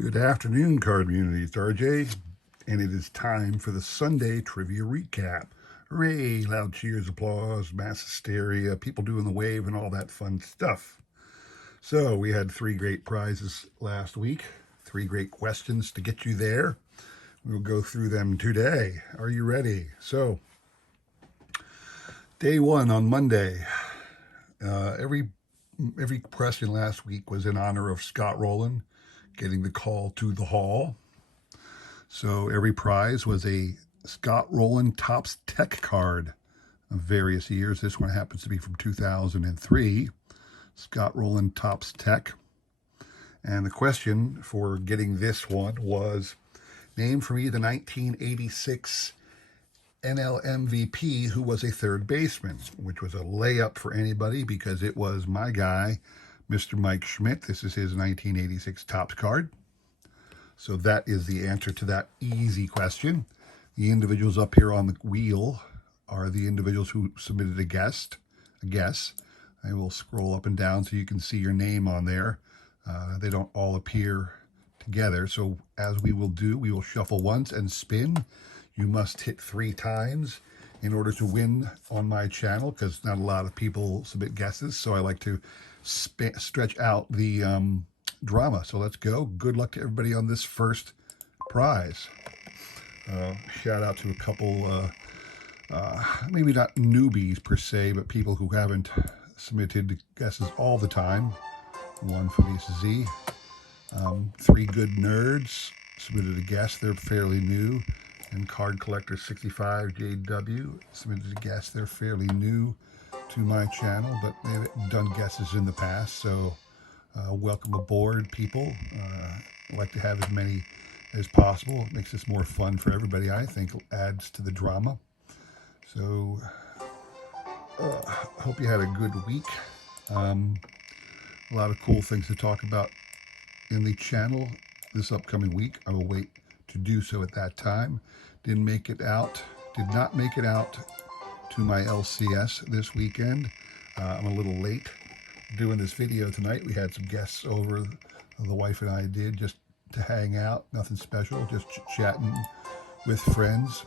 Good afternoon, Card Community. It's RJ, and it is time for the Sunday Trivia Recap. Hooray! Loud cheers, applause, mass hysteria, people doing the wave, and all that fun stuff. So, we had 3 great prizes last week, 3 great questions to get you there. We'll go through them today. Are you ready? So, day 1 on Monday. Every question last week was in honor of Scott Rowland getting the call to the hall. So every prize was a Scott Rowland Topps Tech card of various years. This one happens to be from 2003, Scott Rowland Topps Tech. And the question for getting this one was, name for me the 1986 NL MVP who was a third baseman, which was a layup for anybody because it was my guy, Mr. Mike Schmidt. This is his 1986 Topps card. So that is the answer to that easy question. The individuals up here on the wheel are the individuals who submitted a guess. I will scroll up and down so you can see your name on there. They don't all appear together. So as we will do, we will shuffle once and spin. You must hit 3 times in order to win on my channel because not a lot of people submit guesses. So I like to stretch out the drama. So let's go. Good luck to everybody on this first prize. Shout out to a couple, maybe not newbies per se, but people who haven't submitted guesses all the time. One for Lisa Z. 3 Good Nerds submitted a guess. They're fairly new. And Card Collector 65 JW submitted a guess. They're fairly new to my channel, but they've done guesses in the past. So welcome aboard, people. I like to have as many as possible. It makes this more fun for everybody. I think it adds to the drama. So hope you had a good week. A lot of cool things to talk about in the channel this upcoming week. I will wait to do so at that time. Did not make it out to my LCS this weekend. I'm a little late doing this video tonight. We had some guests over, the wife and I did, just to hang out. Nothing special, just chatting with friends.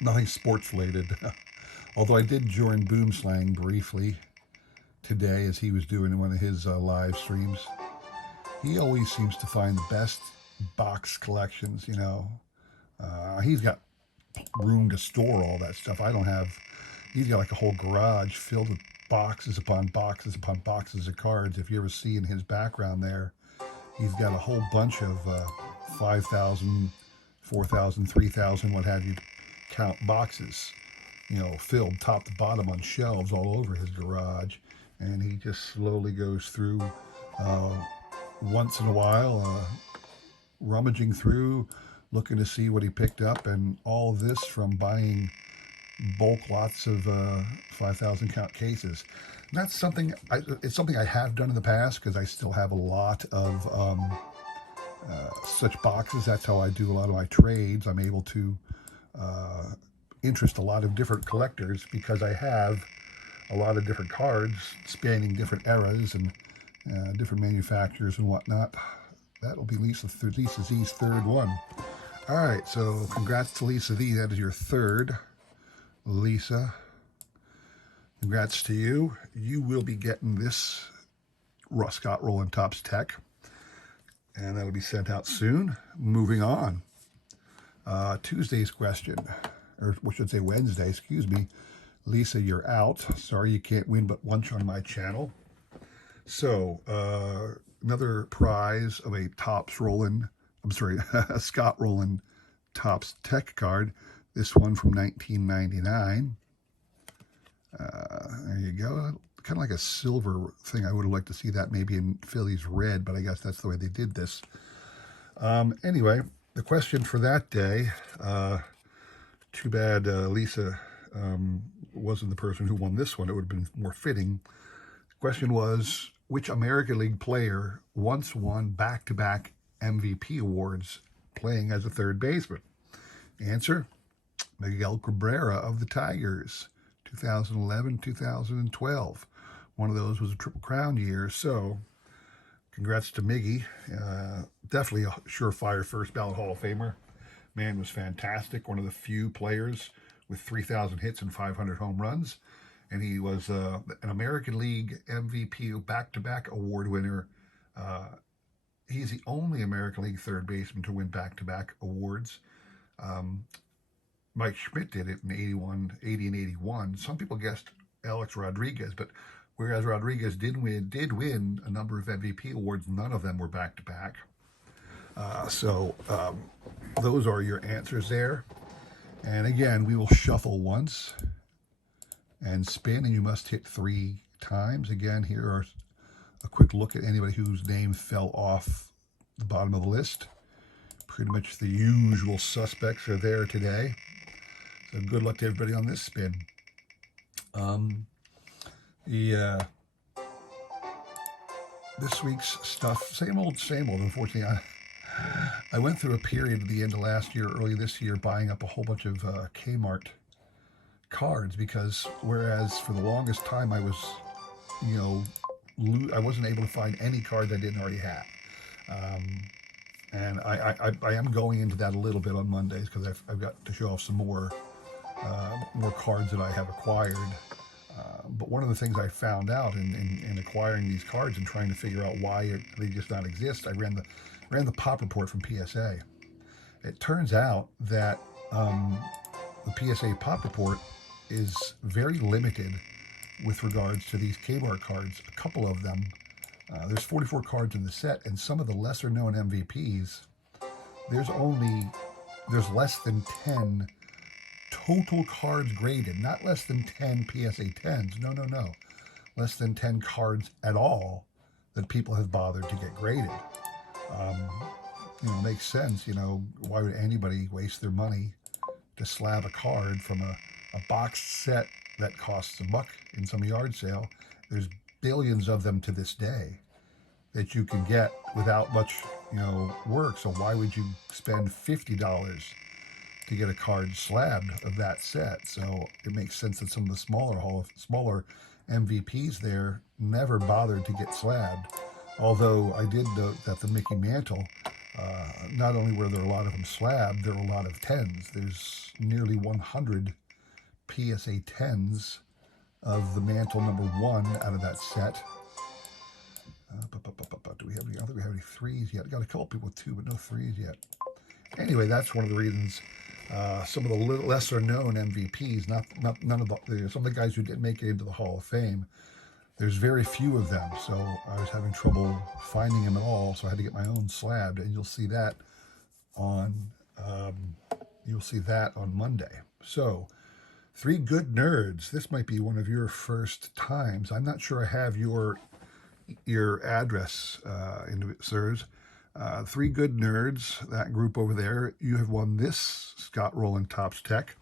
Nothing sports related. Although I did join Boomslang briefly today as he was doing one of his live streams. He always seems to find the best box collections, you know. He's got room to store all that stuff. I don't have. He's got like a whole garage filled with boxes upon boxes upon boxes of cards. If you ever see in his background there, he's got a whole bunch of 5,000, 4,000, 3,000, what have you, count boxes, you know, filled top to bottom on shelves all over his garage. And he just slowly goes through once in a while, rummaging through, looking to see what he picked up, and all of this from buying bulk lots of 5,000 count cases. And that's something, it's something I have done in the past because I still have a lot of such boxes. That's how I do a lot of my trades. I'm able to interest a lot of different collectors because I have a lot of different cards spanning different eras and different manufacturers and whatnot. That'll be Lisa Z's third one. All right, so congrats to Lisa Z. That is your third. Lisa, congrats to you. You will be getting this Scott Rowland Topps Tech, and that'll be sent out soon. Moving on. Tuesday's question, or we should say Wednesday, excuse me. Lisa, you're out. Sorry you can't win but once on my channel. So, another prize of a Scott Rowland Topps Tech card. This one from 1999. There you go. Kind of like a silver thing. I would have liked to see that maybe in Phillies red, but I guess that's the way they did this. Anyway, the question for that day, too bad Lisa wasn't the person who won this one. It would have been more fitting. The question was, which American League player once won back-to-back MVP awards playing as a third baseman? Answer, Miguel Cabrera of the Tigers, 2011, 2012. One of those was a Triple Crown year. So Congrats to Miggy. Definitely a surefire first ballot Hall of Famer. Man was fantastic. One of the few players with 3,000 hits and 500 home runs. And he was an American League MVP, back to back award winner. Uh, he's the only American League third baseman to win back to back awards. Um, Mike Schmidt did it in 81, 80 and 81. Some people guessed Alex Rodriguez, but whereas Rodriguez did win a number of MVP awards, none of them were back to back. So those are your answers there. And again, we will shuffle once and spin, and you must hit 3 times. Again, here are a quick look at anybody whose name fell off the bottom of the list. Pretty much the usual suspects are there today. So good luck to everybody on this spin. This week's stuff, same old, same old. Unfortunately, I went through a period at the end of last year, early this year, buying up a whole bunch of Kmart cards, because whereas for the longest time I was, I wasn't able to find any cards I didn't already have. And I am going into that a little bit on Mondays, because I've got to show off some more cards that I have acquired. But one of the things I found out in acquiring these cards and trying to figure out why they just not exist, I ran the pop report from PSA. It turns out that the PSA pop report is very limited with regards to these Kmart cards. A couple of them, there's 44 cards in the set, and some of the lesser known MVPs, there's less than 10 total cards graded, not less than 10 PSA 10s. No. Less than 10 cards at all that people have bothered to get graded. Makes sense. Why would anybody waste their money to slab a card from a boxed set that costs $1 in some yard sale? There's billions of them to this day that you can get without much, work. So why would you spend $50 to get a card slabbed of that set? So it makes sense that some of the smaller MVPs there never bothered to get slabbed. Although I did note that the Mickey Mantle, not only were there a lot of them slabbed, there were a lot of 10s. There's nearly 100 PSA 10s of the Mantle number 1 out of that set. Do we have any? I don't think we have any 3s yet. Got a couple people with 2, but no 3s yet. Anyway, that's one of the reasons. Some of the lesser known MVPs, none of some of the guys who didn't make it into the Hall of Fame, there's very few of them. So I was having trouble finding them at all. So I had to get my own slabbed, and you'll see that on Monday. So 3 Good Nerds. This might be one of your first times. I'm not sure I have your address, sirs. 3 Good Nerds, that group over there, you have won this Scott Rowland Topps Tech.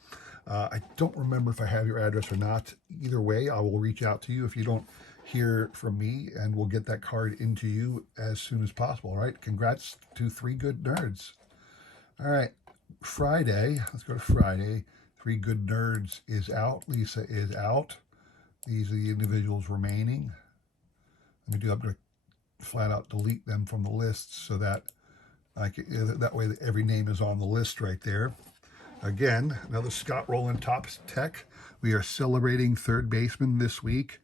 I don't remember if I have your address or not. Either way, I will reach out to you if you don't hear from me, and we'll get that card into you as soon as possible. All right, congrats to 3 Good Nerds. All right, Friday, let's go to Friday. 3 Good Nerds is out. Lisa is out. These are the individuals remaining. I'm going to flat out delete them from the list so that that way every name is on the list right there. Again, another Scott Rowland Topps Tech. We are celebrating third baseman this week,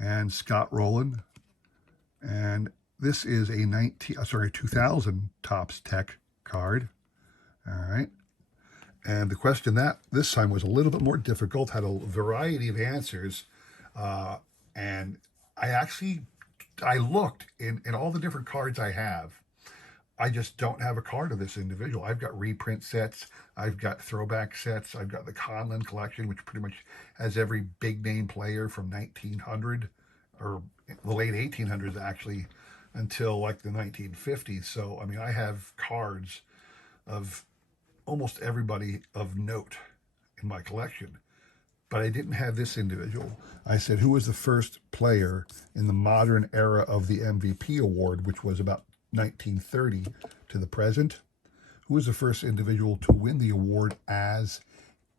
and Scott Rowland. And this is a 2000 Topps Tech card. All right. And the question that this time was a little bit more difficult, had a variety of answers. And I looked in all the different cards I have. I just don't have a card of this individual. I've got reprint sets. I've got throwback sets. I've got the Conlon collection, which pretty much has every big name player from 1900 or the late 1800s actually until like the 1950s. So, I mean, I have cards of almost everybody of note in my collection. But I didn't have this individual. I said, who was the first player in the modern era of the MVP award, which was about 1930 to the present? Who was the first individual to win the award as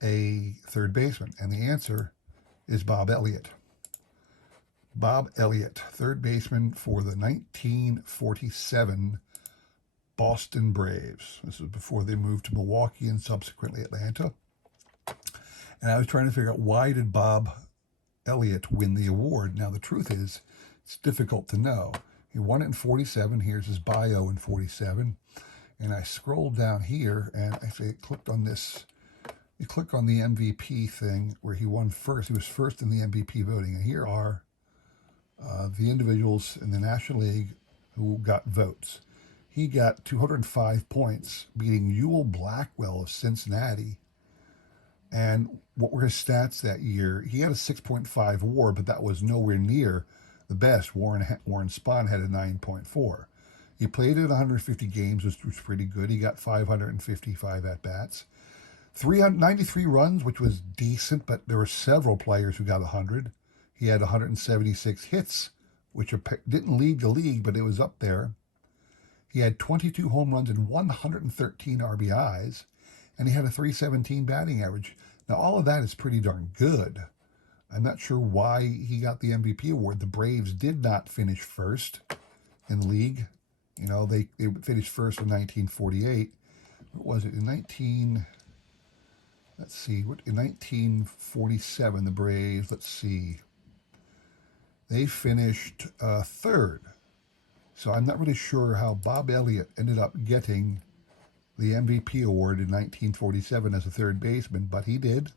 a third baseman? And the answer is Bob Elliott. Bob Elliott, third baseman for the 1947 Boston Braves. This was before they moved to Milwaukee and subsequently Atlanta. And I was trying to figure out, why did Bob Elliott win the award? Now, the truth is, it's difficult to know. He won it in 47. Here's his bio in 47. And I scrolled down here and I clicked on this. You click on the MVP thing where he won first. He was first in the MVP voting. And here are the individuals in the National League who got votes. He got 205 points, beating Ewell Blackwell of Cincinnati. And what were his stats that year? He had a 6.5 WAR, but that was nowhere near the best. Warren Spahn had a 9.4. He played at 150 games, which was pretty good. He got 555 at-bats. 393 runs, which was decent, but there were several players who got 100. He had 176 hits, which didn't lead the league, but it was up there. He had 22 home runs and 113 RBIs, and he had a 317 batting average. Now, all of that is pretty darn good. I'm not sure why he got the MVP award. The Braves did not finish first in the league. You know, they finished first in 1948. What was it? In 1947, the Braves, they finished third. So I'm not really sure how Bob Elliott ended up getting the MVP award in 1947 as a third baseman, but he did.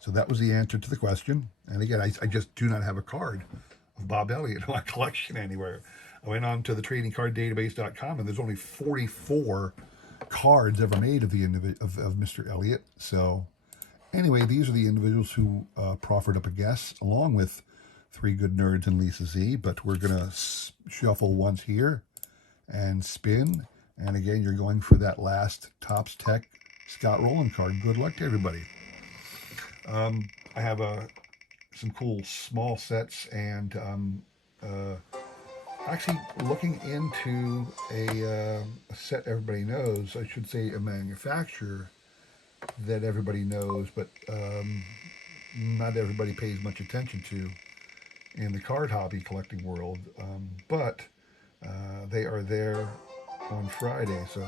So that was the answer to the question. And again, I just do not have a card of Bob Elliott in my collection anywhere. I went on to the tradingcarddatabase.com, and there's only 44 cards ever made of Mr. Elliott. So anyway, these are the individuals who proffered up a guess, along with Three Good Nerds and Lisa Z. But we're going to shuffle once here and spin. And again, you're going for that last Topps Tech Scott Rowland card. Good luck to everybody. I have some cool small sets, and actually looking into a set everybody knows. I should say a manufacturer that everybody knows, but not everybody pays much attention to in the card hobby collecting world. But they are there on Friday, so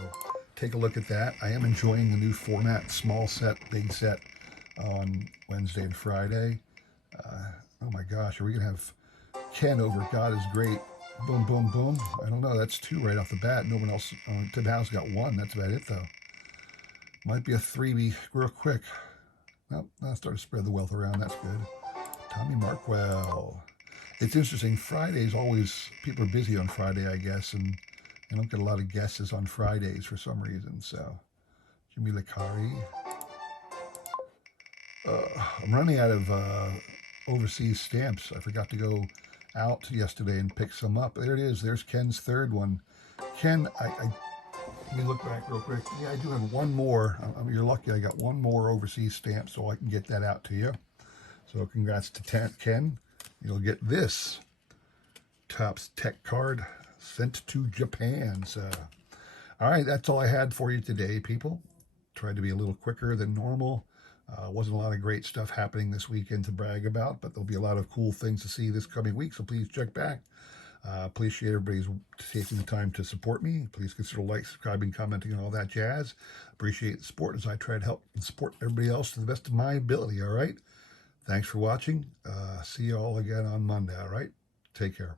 take a look at that. I am enjoying the new format, small set, big set, on Wednesday and Friday. Oh my gosh, are we gonna have Ken over God is Great? Boom, boom, boom. I don't know, that's two right off the bat. No one else. Tim Howe's got one. That's about it, though. Might be a freebie real quick. Nope, I'll start to spread the wealth around. That's good. Tommy Markwell. It's interesting. Fridays always, people are busy on Friday, I guess, and I don't get a lot of guesses on Fridays for some reason. So, Jimmy Licari. I'm running out of overseas stamps. I forgot to go out yesterday and pick some up. There it is. There's Ken's third one. Ken, let me look back real quick. Yeah, I do have one more. You're lucky. I got one more overseas stamp, so I can get that out to you. So congrats to Ken. You'll get this Topps Tech card sent to Japan. So, all right, that's all I had for you today, people. Tried to be a little quicker than normal. Wasn't a lot of great stuff happening this weekend to brag about, but there'll be a lot of cool things to see this coming week, so please check back. Appreciate everybody's taking the time to support me. Please consider like, subscribing, commenting, and all that jazz. Appreciate the support as I try to help and support everybody else to the best of my ability, all right? Thanks for watching. See you all again on Monday, all right? Take care.